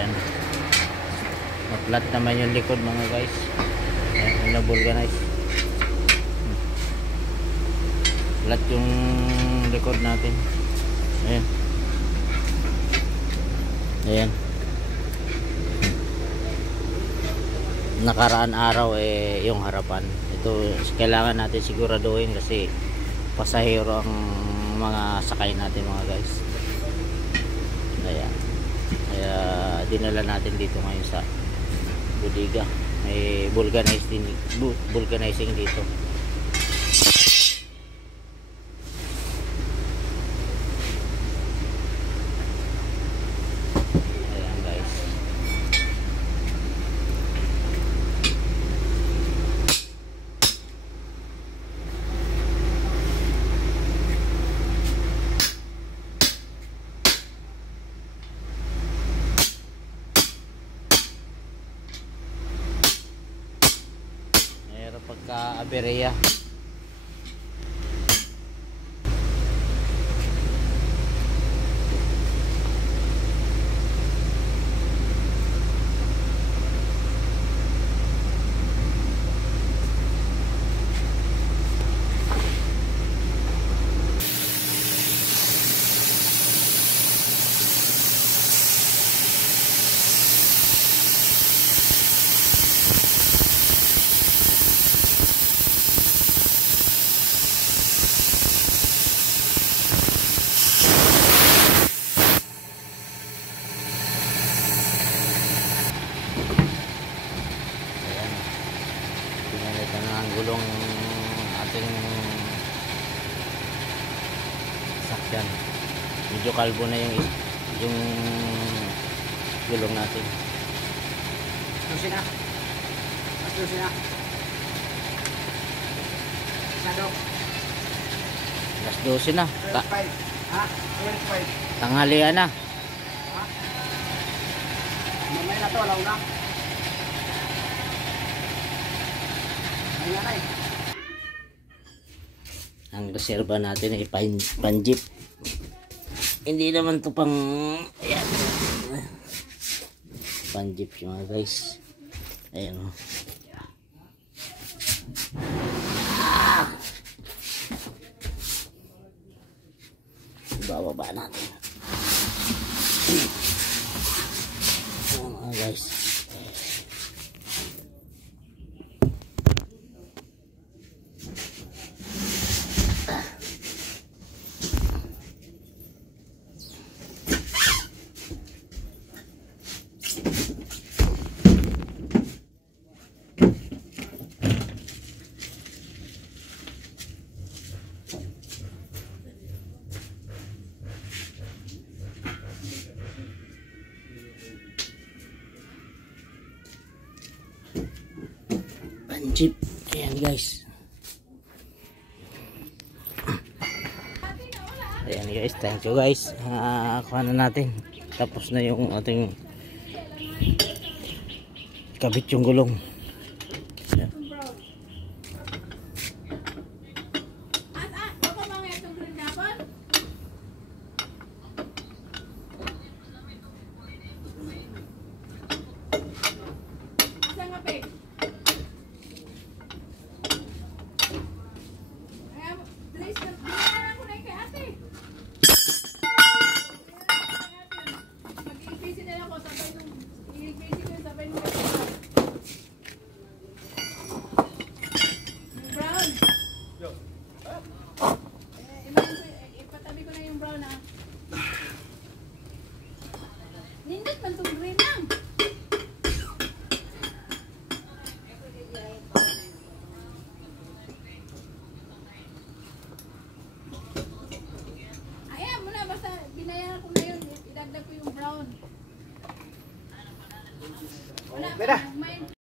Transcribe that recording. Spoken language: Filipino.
Ayan. Na-flat naman yung likod mga guys. Ayan, yung na-vulcanize. Flat yung likod natin. Ayan. Ayan. Nakaraan araw yung harapan. Ito kailangan natin siguraduhin kasi pasahero ang mga sakay natin mga guys. Ayan. Kaya dinala natin dito ngayon sa bodega. May vulcanizing dito. Ayan guys. Mayroon pagka-aberya. Pinalitan na ang gulong ating sakyan. Medyo kalbo na yung gulong natin. Susi na. Susi na. Sado. Alas 12 na. Ha? 12. Tanghalian na. Ha? Mamaya na to, alaw na. Ayan ay. Ang reserva natin ay pan-jeep. Hindi naman to pang ayan. Pan-jeep yung mga guys. Ayan o. Bababa natin. Ayan mga guys. Jeep. Ayan guys. Ayan guys, thank you guys. Kuha na natin. Tapos na yung ating kabit yung gulong. Binayaran ko na yun, idagdag ko yung brown. Wala,